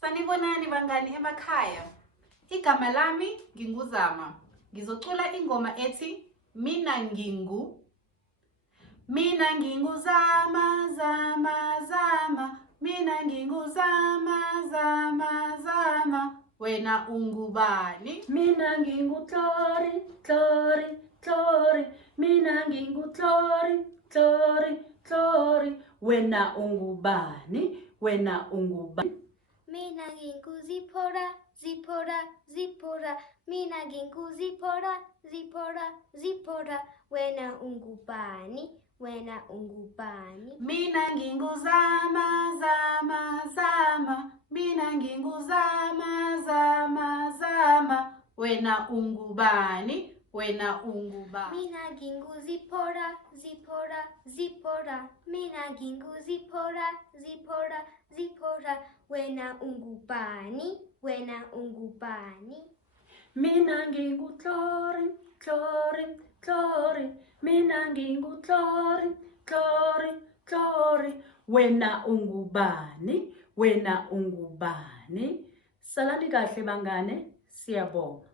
Sanibonani bangani emakhaya. Igama lami nginguZama. Ngizocula ingoma ethi Mina Ngingu. Mina nginguzama zama zama. Mina nginguzama zama zama. Wena ungubani? Mina nginguTlori, Tlori, Tlori. Mina nginguTlori, Tlori, Tlori. Wena ungubani? Wena ungubani? Mina nginguzipora, zipora, zipora. Mina nginguzipora, zipora, zipora. Wena ungubani? Wena ungubani? Mina nginguzama zama zama. Mina nginguzama zama zama. Wena ungubani? Wena ungubani? Mina nginguzipora, zipora, zipora. Mina nginguzipora, zipora, zipora. Wena ungubani? Wena ungubani? Mina nginguTlori, Tlori, Tlori. Mina nginguTlori, Tlori, Tlori. Wena ungubani? Wena ungubani? Salani kahle bangane, siyabonga.